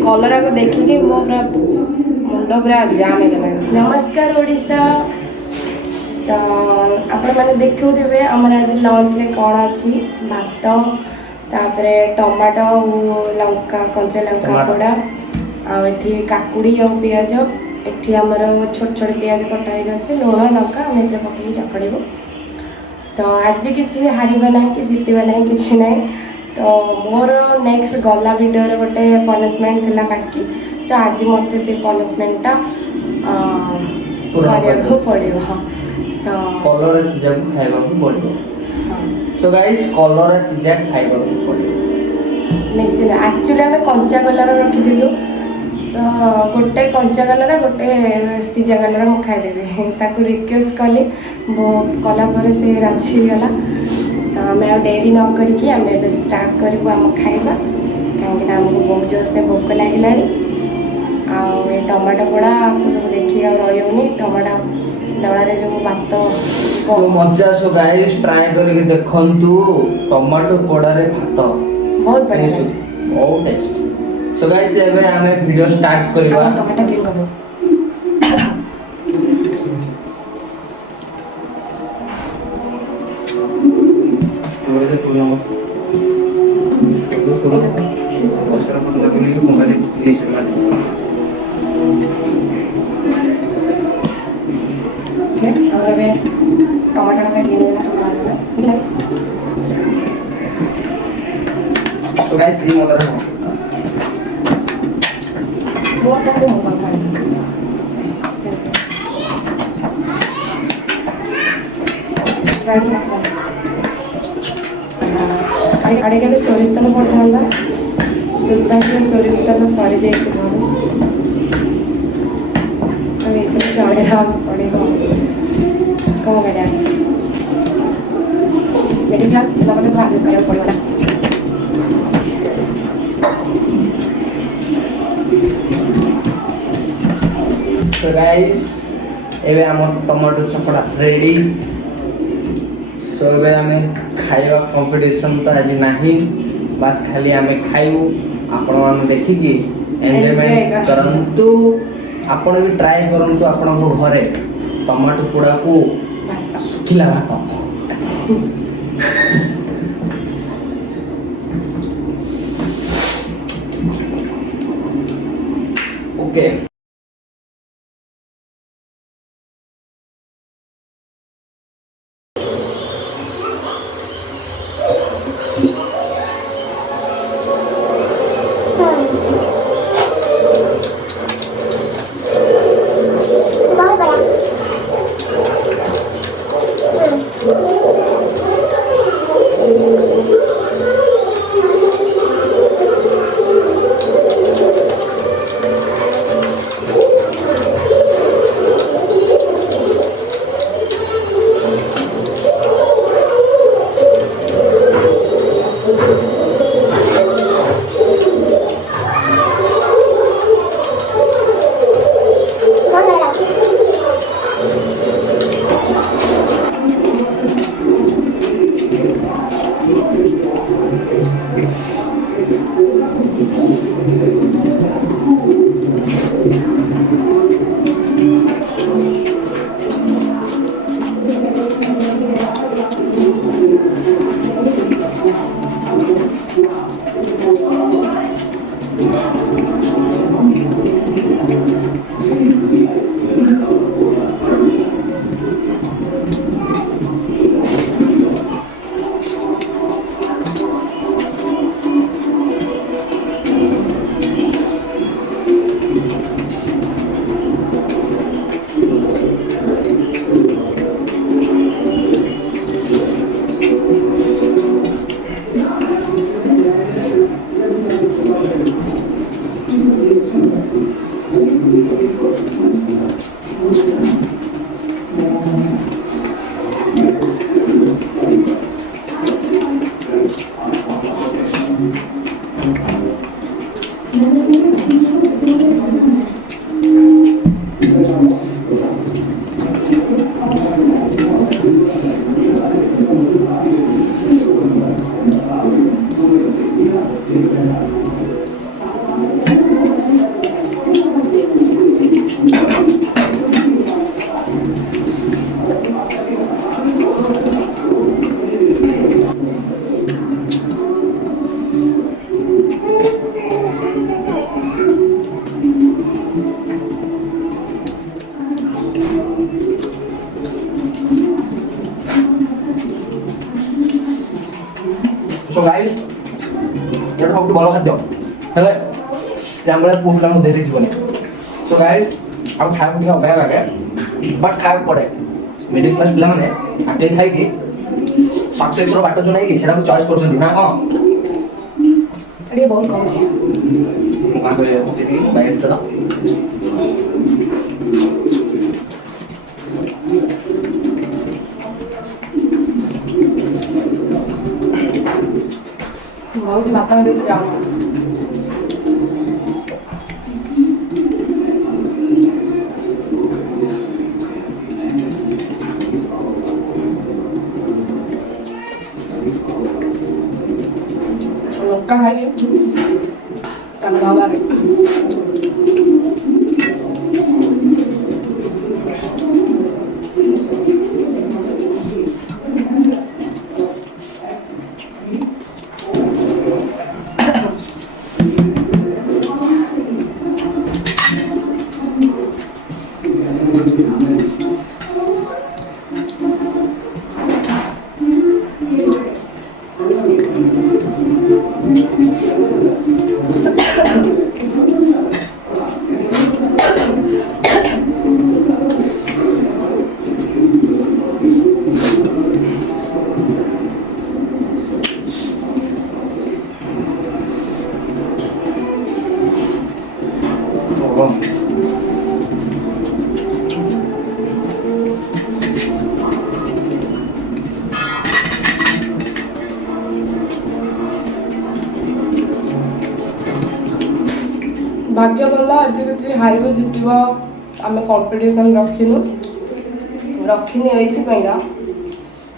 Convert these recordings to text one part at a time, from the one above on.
Colour को देखिए मो पूरा मुंड पूरा जाम हो गला। नमस्कार ओडिशा। तो आपण मैंने देखुवे आमर आज लंच रे कौन अच्छी भात तापरे टमाटो लंका कंचा लंका पोड़ा आठी काकुड़ी और पियाज एठी आमर छोट छोट पियाज कटा अच्छे लुण लंका आम पकड़ चकड़ू। तो आज किसी हारवा ना कि जितवा ना कि ना। तो मोर नेक्स्ट गला वीडियो गोटे पनिशमेंट थिला बाकी। तो आज मत से पनिशमेंटा करने पड़ो। तो कलर सीजा खाइबा को पड़ो। सो गाइस कलर सीजा खाइबा को पड़ो निश्चित। एक्चुअली आम कंचा कलर रखी तो गोटे कंचा कलर गोटे सीजा कलर मुझे खाईदेवी ताकू रिक्वेस्ट कली कला से राजी गला। तो आम डेरी न करके आम स्टार्ट करूँ आम खाइबा कहीं आमको बहुत जोर से भोक लगे। आए टमाटो पोड़ा आपको सब देखिए रही टमाटो दड़ा जो भात तो मजा। सो गाइस ट्राई करके देखंतु टमाटो पोड़ा रे भात बहुत बढ़िया बहुत टेस्ट। सो गाइस एबे हमें वीडियो स्टार्ट करबा। टमाटो क्लीन कर दो। तोरे पूर्ण मत तो बसरा पर लगनी को मोबाइल प्लीज मार ओके। और अबे टमाटर में क्लीन करना तो मार दो। तो गाइस ये मदर बहुत टाइम होगा खाने आड़े के सोरिष तेल पड़ता दुर्भाग्य सोरिष तेल सरी जाइए चढ़े पड़ो कौन करा मिडिल क्लास लोग तो सब एडजस्ट करा पड़ो ना। तो गाइस एबे हम टमाटो चपड़ा रेडी। सो एबे हमें खाइबा कंपटीशन तो आज नहीं बस खाली हमें खाइबू आपण मान देखिकी एंजॉयमेंट करंतु आपण भी ट्राई करंतु आपण को घरे टमाटो पोड़ा को सुखिला भात ओके। ସବୁଠୁ ଭଲ ଖାଦ୍ୟ ହେଲେ ଆମର ପୁଅ ପିଲାଙ୍କୁ ଧୀରେ ଯିବନି। ସୋ ଗାଇସ୍ ଆଉ ଖାଇବାକୁ ଟିକେ ଅବାଗିଆ ଲାଗେ ବଟ୍ ଖାଇବାକୁ ପଡ଼େ। ମିଡିଲ୍ କ୍ଲାସ୍ ପିଲାମାନେ ଆଗେଇ ଖାଇକି ସକ୍ସେସ୍ର ବାଟ ଯୋଉ ନାହିଁ କି ସେଟାକୁ ଚଏସ୍ କରୁଛନ୍ତି ନା କ'ଣ? ଟିକେ ବହୁତ କମ୍ ଅଛି। बहुत माता में तो जाऊँ लौका खाइए कन्ना बार भाग्य भल आज किसी हार जित आम कंपिटिशन रखिनी ये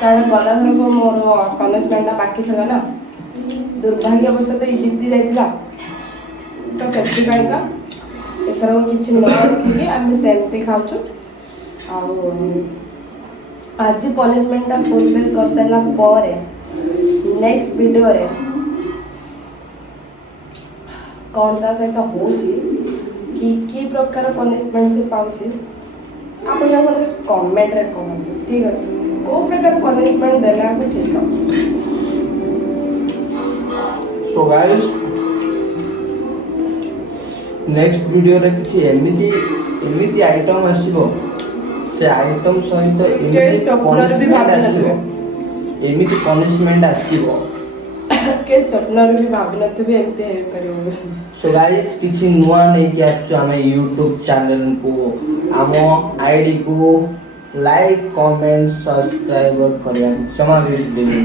कारण गला थरक मोर पनिशमेंटा बाकी था ना दुर्भाग्यवश ये जीति जाता तो से एथर किसी न रखिकी आम सेमती खाऊँ आज पनिशमेंटा फुलफिल कर सारा नेक्स्ट वीडियो रे कौन ता सहित हो कि प्रकार पनिशमेंट से पाऊँ आप कमेंट रे कहते ठीक अच्छे कौ प्रकार पनिशमेंट देना भी ठीक है। सो गाइस नेक्स्ट वीडियो रे किछि एमिति आइटम आसीबो से आइटम सहित एमिति पनिशमेंट आसीबो के स्वप्न भी भाभी नथिबे एमते हे परिबो। सो गाइस किछि नुआ नै कि आछो हम YouTube चैनल को हम आईडी को लाइक कमेंट सब्सक्राइब करिया क्षमा भी देबे।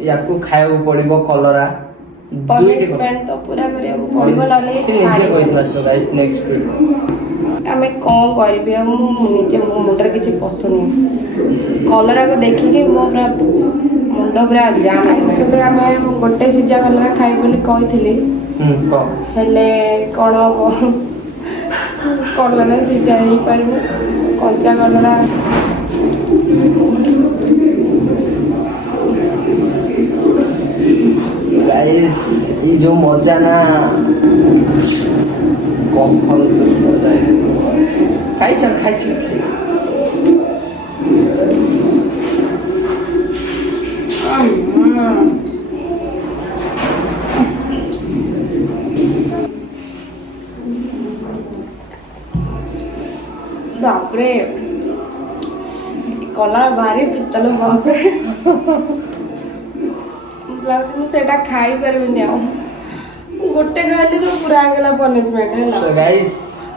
याकू खाइबो पड़िबो कलरा पनिशमेंट तो पूरा करिया को पड़िबो नले से निजे कहितला। सो गाइस नेक्स्ट वीडियो आमे कोन करबे हम निजे मो मुंडर किछि पसुनी कलरा को देखि के मो पूरा मुंड पूरा जाम एक्चुअली आमे गोटे सिजा कलरा खाइ बोली कहिथिली को हेले कोन हो कलरा सिजा ही परबे कंचा कलरा गाइस ये जो मजा ना कम फल मजा है खाई चल बापरे कलरा भारी पितल बापरे सेटा खाई परबिनी आ गोटे खाइले तो पूरा गेला पनिशमेंट है so guys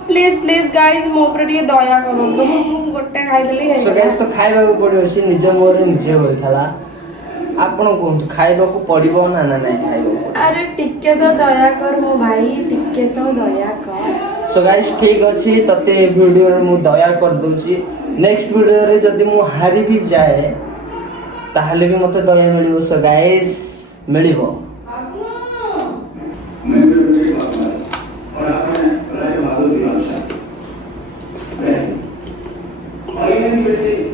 please please guys मो पर ଟିକେ दया करंतु गोटे खाइ देली है सो गाइस तो खाइबा को पड़ियो से निजे मोरे निजे होइथला आपण कोन खाइबा को पड़िबो ना ना नहीं खाइबो। अरे टिके तो दया कर मो भाई टिके तो दया कर। सो गाइस ठीक अछि तते वीडियो रे मु दया कर दोछि नेक्स्ट वीडियो रे जदी मु हारि भी जाए ताहले भी मते दया मिलिबो। सो गाइस मिलिबो। Thank you.